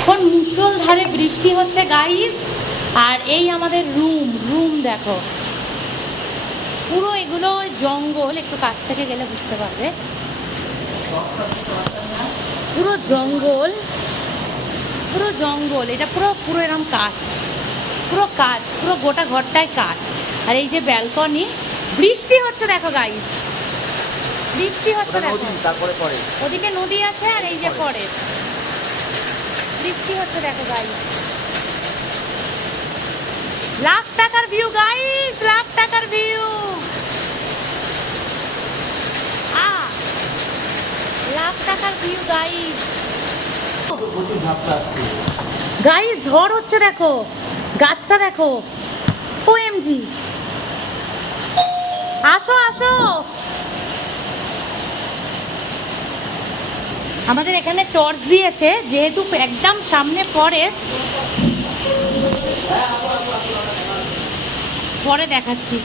এখন মুষলধারে বৃষ্টি হচ্ছে গাইস। আর এই আমাদের রুম দেখো, পুরো এগুলো জঙ্গল, একটু কাছ থেকে গেলে বুঝতে পারবে। পুরো জঙ্গল, পুরো জঙ্গল, এটা পুরো পুরো এরকম কাজ, পুরো কাজ, পুরো গোটা ঘরটায় কাজ। আর এই যে ব্যালকনি, বৃষ্টি হচ্ছে দেখো গাইস, বৃষ্টি হচ্ছে দেখো, তারপরে পরে ওদিকে নদী আছে আর এই যে পরে বৃষ্টি হচ্ছে দেখো গাইস। লাখ টাকার ভিউ গাইস, লাখ টাকার ভিউ, লাখ টাকার ভিউ গাইস। গাইস ঝড় হচ্ছে দেখো, গাছটা দেখো, ওএমজি। আসো আসো, আমাদের এখানে টর্চ দিয়েছে, যেহেতু একদম সামনে ফরেস্ট, পরে দেখাচ্ছি।